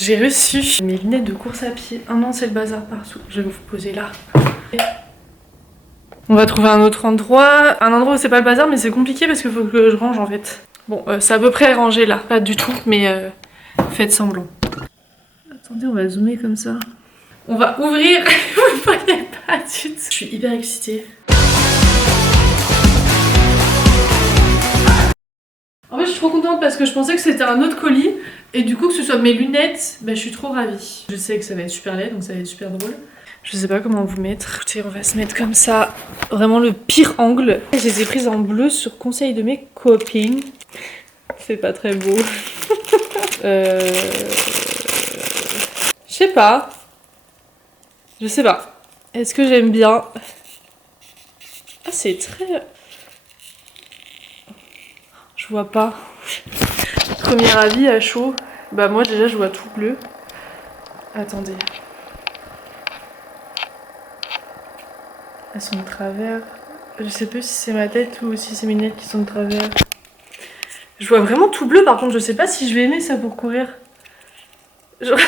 J'ai reçu mes lunettes de course à pied. Ah non, c'est le bazar partout. Je vais vous poser là. On va trouver un autre endroit. Un endroit où c'est pas le bazar, mais c'est compliqué parce qu'il faut que je range en fait. Bon, c'est à peu près rangé là. Pas du tout, mais faites semblant. Attendez, on va zoomer comme ça. On va ouvrir. Vous ne voyez pas du tout. Je suis hyper excitée. En fait, je suis trop contente parce que je pensais que c'était un autre colis. Et du coup, que ce soit mes lunettes, bah, je suis trop ravie. Je sais que ça va être super laid, donc ça va être super drôle. Je sais pas comment vous mettre. Écoutez, on va se mettre comme ça. Vraiment le pire angle. Je les ai prises en bleu sur conseil de mes copines. C'est pas très beau. Je sais pas. Je sais pas. Est-ce que j'aime bien? Ah, c'est très... Je vois pas. Premier avis à chaud. Bah moi déjà je vois tout bleu. Attendez. Elles sont de travers. Je sais plus si c'est ma tête ou si c'est mes lunettes qui sont de travers. Je vois vraiment tout bleu par contre, je sais pas si je vais aimer ça pour courir. Genre...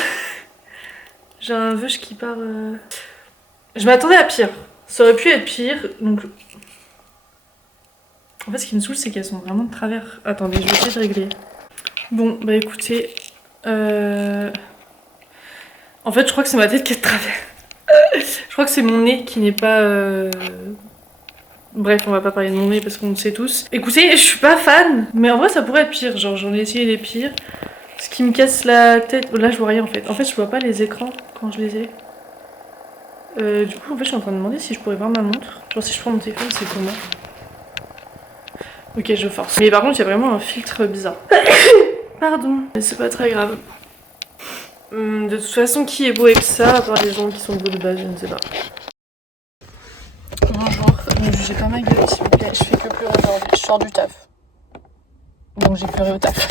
J'ai un veuche qui part... Je m'attendais à pire. Ça aurait pu être pire, donc... En fait ce qui me saoule c'est qu'elles sont vraiment de travers. Attendez, je vais essayer de régler. Bon, bah écoutez... En fait je crois que c'est ma tête qui est de travers. Je crois que c'est mon nez qui n'est pas... Bref, on va pas parler de mon nez parce qu'on le sait tous. Écoutez, je suis pas fan, mais en vrai ça pourrait être pire. Genre j'en ai essayé les pires. Ce qui me casse la tête... Là je vois rien en fait. En fait je vois pas les écrans quand je les ai. Du coup en fait je suis en train de demander si je pourrais voir ma montre. Genre si je prends mon téléphone c'est comment? Ok, je force. Mais par contre il y a vraiment un filtre bizarre. Pardon, mais c'est pas très grave. De toute façon qui est beau avec ça à part les gens qui sont beaux de base, je ne sais pas. Bonjour, ne jugez pas ma gueule s'il vous plaît, je fais que pleurer aujourd'hui, je sors du taf. Donc j'ai pleuré au taf.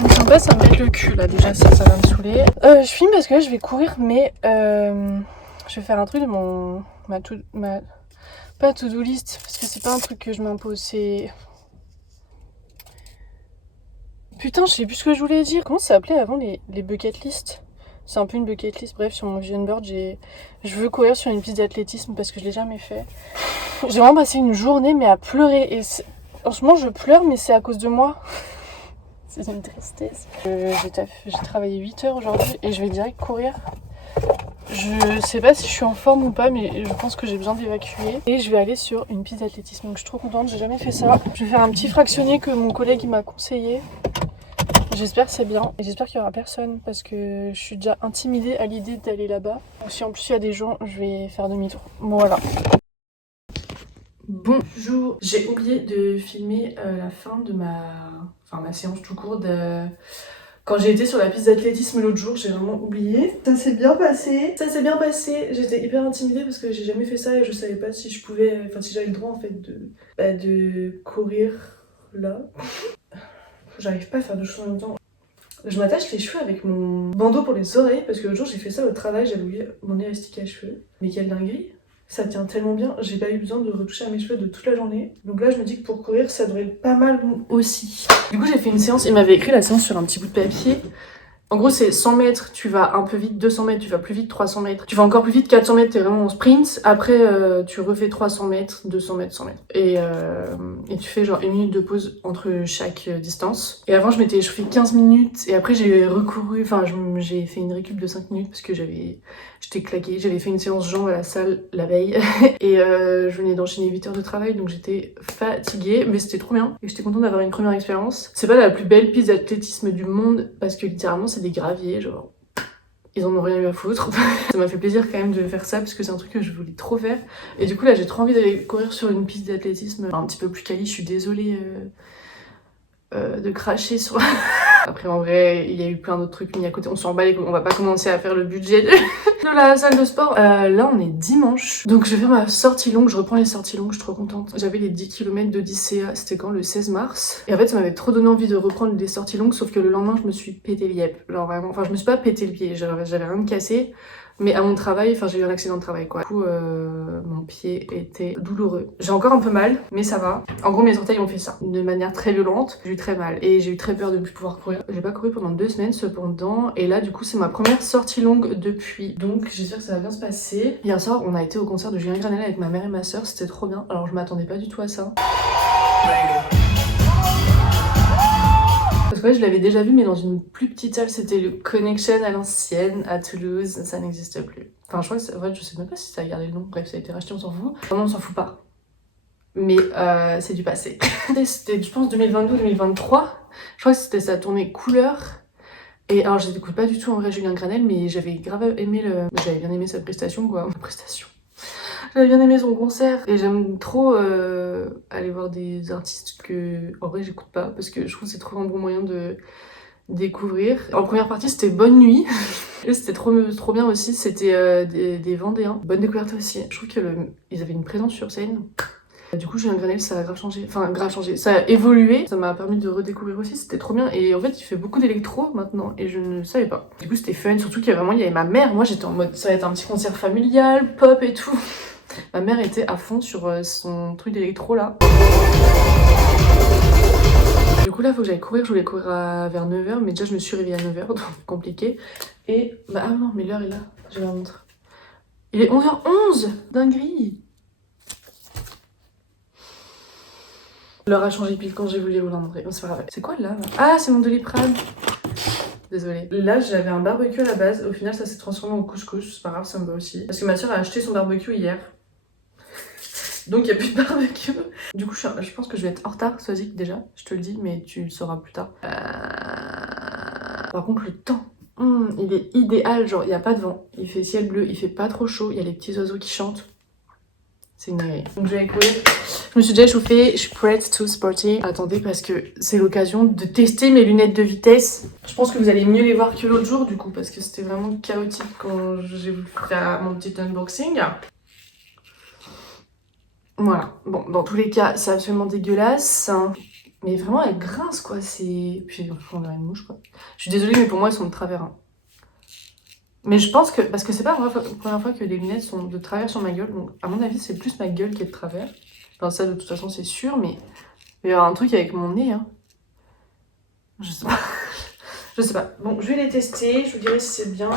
Donc je passe à me mettre le cul là, déjà ça va me saouler. Je filme parce que là je vais courir, mais je vais faire un truc de pas to-do list, parce que c'est pas un truc que je m'impose, c'est... Putain, je sais plus ce que je voulais dire. Comment ça s'appelait avant les bucket list? C'est un peu une bucket list. Bref, sur mon vision board, je veux courir sur une piste d'athlétisme parce que je l'ai jamais fait. J'ai vraiment passé une journée mais à pleurer. Et en ce moment, je pleure, mais c'est à cause de moi. C'est une tristesse. J'ai travaillé 8 heures aujourd'hui et je vais direct courir. Je sais pas si je suis en forme ou pas, mais je pense que j'ai besoin d'évacuer. Et je vais aller sur une piste d'athlétisme. Donc je suis trop contente, j'ai jamais fait ça. Je vais faire un petit fractionné que mon collègue m'a conseillé. J'espère que c'est bien et j'espère qu'il y aura personne parce que je suis déjà intimidée à l'idée d'aller là-bas. Donc si en plus il y a des gens, je vais faire demi-tour. Bon voilà. Bonjour. J'ai oublié de filmer la fin de ma séance tout court de... Quand j'ai été sur la piste d'athlétisme l'autre jour, j'ai vraiment oublié. Ça s'est bien passé. J'étais hyper intimidée parce que j'ai jamais fait ça et je savais pas si je pouvais... Enfin si j'avais le droit en fait de courir là. J'arrive pas à faire deux choses en même temps. Je m'attache les cheveux avec mon bandeau pour les oreilles parce que l'autre jour j'ai fait ça au travail, j'avais oublié mon élastique à cheveux. Mais quelle dinguerie! Ça tient tellement bien, j'ai pas eu besoin de retoucher à mes cheveux de toute la journée. Donc là je me dis que pour courir ça devrait être pas mal aussi. Du coup j'ai fait une séance, il m'avait écrit la séance sur un petit bout de papier. En gros c'est 100 mètres, tu vas un peu vite, 200 mètres, tu vas plus vite, 300 mètres. Tu vas encore plus vite, 400 mètres, t'es vraiment en sprint. Après tu refais 300 mètres, 200 mètres, 100 mètres. Et tu fais genre 1 minute de pause entre chaque distance. Et avant je m'étais échauffée 15 minutes et après j'ai recouru, enfin j'ai fait une récup de 5 minutes parce que j'étais claquée. J'avais fait une séance jambes à la salle la veille et je venais d'enchaîner 8 heures de travail donc j'étais fatiguée mais c'était trop bien et j'étais contente d'avoir une première expérience. C'est pas la plus belle piste d'athlétisme du monde parce que littéralement c'est des graviers, genre ils en ont rien eu à foutre. Ça m'a fait plaisir quand même de faire ça parce que c'est un truc que je voulais trop faire et du coup là j'ai trop envie d'aller courir sur une piste d'athlétisme un petit peu plus quali. Je suis désolée de cracher sur... Après en vrai il y a eu plein d'autres trucs mis à côté, on s'en bat les couilles, on va pas commencer à faire le budget de la salle de sport. Là on est dimanche, donc je vais faire ma sortie longue, je reprends les sorties longues, je suis trop contente. J'avais les 10 km d'Odyssea, c'était quand? Le 16 mars. Et en fait ça m'avait trop donné envie de reprendre des sorties longues, sauf que le lendemain je me suis pété le yep. Genre vraiment, enfin je me suis pas pété le pied, j'avais rien de cassé. Mais à mon travail, enfin j'ai eu un accident de travail quoi. Du coup mon pied était douloureux. J'ai encore un peu mal, mais ça va. En gros mes orteils ont fait ça de manière très violente. J'ai eu très mal et j'ai eu très peur de ne plus pouvoir courir. J'ai pas couru pendant 2 semaines cependant. Et là du coup c'est ma première sortie longue depuis. Donc j'espère que ça va bien se passer. Hier soir on a été au concert de Julien Granel avec ma mère et ma soeur. C'était trop bien. Alors je m'attendais pas du tout à ça. Parce que ouais, je l'avais déjà vu mais dans une plus petite salle, c'était le Connection à l'ancienne à Toulouse, ça n'existe plus. Enfin je crois que en fait, je sais même pas si ça a gardé le nom, bref ça a été racheté, on s'en fout. Vraiment on s'en fout pas. Mais c'est du passé. C'était je pense 2022-2023, je crois que c'était sa tournée Couleur. Et alors je n'écoute pas du tout en vrai Julien Granel mais j'avais grave aimé j'avais bien aimé sa prestation quoi. J'avais bien aimé son concert et j'aime trop aller voir des artistes que en vrai j'écoute pas parce que je trouve que c'est trop un bon moyen de découvrir. En première partie c'était Bonne Nuit et c'était trop bien aussi, c'était des Vendéens. Bonne découverte aussi. Je trouve ils avaient une présence sur scène. Du coup Julien Granel ça a grave changé, ça a évolué, ça m'a permis de redécouvrir aussi, c'était trop bien et en fait il fait beaucoup d'électro maintenant et je ne savais pas. Du coup c'était fun, surtout qu'il y avait ma mère, moi j'étais en mode ça va être un petit concert familial, pop et tout. Ma mère était à fond sur son truc d'électro là. Du coup là faut que j'aille courir, je voulais courir vers 9h mais déjà je me suis réveillée à 9h donc compliqué. Et bah ah non mais l'heure est là, je vais la montrer. Il est 11h11, dinguerie. L'heure a changé pile quand j'ai voulu vous la montrer, c'est pas grave. C'est quoi là? Ah c'est mon Doliprane. Désolée. Là j'avais un barbecue à la base, au final ça s'est transformé en couscous, c'est pas grave ça me va aussi. Parce que ma soeur a acheté son barbecue hier. Donc il n'y a plus de barbecue. Du coup je pense que je vais être en retard, Swazik déjà, je te le dis, mais tu le sauras plus tard. Par contre le temps, il est idéal, genre il n'y a pas de vent, il fait ciel bleu, il fait pas trop chaud, il y a les petits oiseaux qui chantent. C'est une merveille. Donc je vais aller courir. Je me suis déjà échauffée, je suis prête to sporty. Attendez parce que c'est l'occasion de tester mes lunettes de vitesse. Je pense que vous allez mieux les voir que l'autre jour du coup parce que c'était vraiment chaotique quand j'ai voulu faire mon petit unboxing. Voilà, bon dans tous les cas c'est absolument dégueulasse. Mais vraiment elle grince quoi, c'est... Puis on dirait une mouche quoi. Je suis désolée mais pour moi elles sont de travers. Hein. Mais je pense que, parce que c'est pas la première fois que les lunettes sont de travers sur ma gueule, donc à mon avis c'est plus ma gueule qui est de travers. Enfin ça de toute façon c'est sûr, mais il y a un truc avec mon nez, hein. Je sais pas. Je sais pas. Bon, je vais les tester, je vous dirai si c'est bien.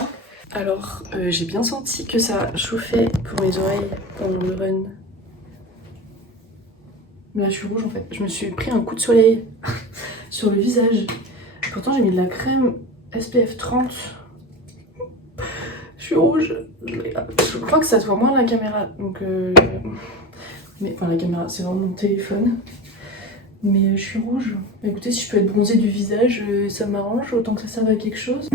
Alors, j'ai bien senti que ça chauffait pour mes oreilles pendant le run. Mais là je suis rouge en fait. Je me suis pris un coup de soleil sur le visage. Pourtant j'ai mis de la crème SPF 30. Je suis rouge. Je crois que ça se voit moins la caméra. Donc mais enfin la caméra c'est vraiment mon téléphone. Mais je suis rouge. Écoutez, si je peux être bronzée du visage, ça m'arrange, autant que ça serve à quelque chose.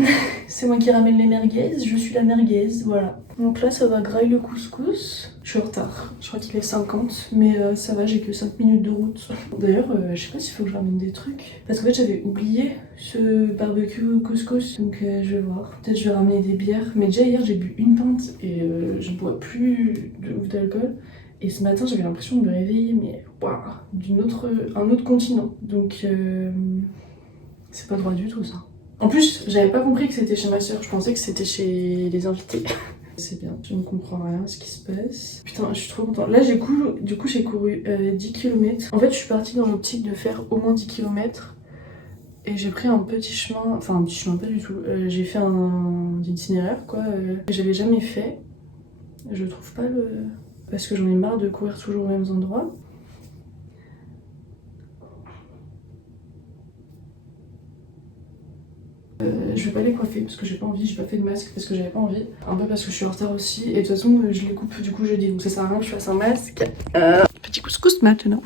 C'est moi qui ramène les merguez, je suis la merguez, voilà. Donc là, ça va grailler le couscous. Je suis en retard, je crois qu'il est 50, mais ça va, j'ai que 5 minutes de route. D'ailleurs, je sais pas s'il faut que je ramène des trucs. Parce qu'en fait, j'avais oublié ce barbecue couscous, donc je vais voir. Peut-être je vais ramener des bières. Mais déjà hier, j'ai bu une pinte et je bois plus de ouf d'alcool. Et ce matin, j'avais l'impression de me réveiller, mais waouh, un autre continent. Donc, c'est pas droit du tout, ça. En plus, j'avais pas compris que c'était chez ma soeur. Je pensais que c'était chez les invités. C'est bien, je ne comprends rien à ce qui se passe. Putain, je suis trop contente. Là, j'ai couru 10 km. En fait, je suis partie dans l'optique de faire au moins 10 km. Et j'ai pris un petit chemin, enfin un petit chemin pas du tout. J'ai fait un itinéraire, quoi, que j'avais jamais fait. Je trouve pas le... Parce que j'en ai marre de courir toujours aux mêmes endroits. Je vais pas les coiffer parce que j'ai pas envie, j'ai pas fait de masque parce que j'avais pas envie. Un peu parce que je suis en retard aussi et de toute façon je les coupe du coup jeudi donc ça sert à rien que je fasse un masque. Petit couscous maintenant.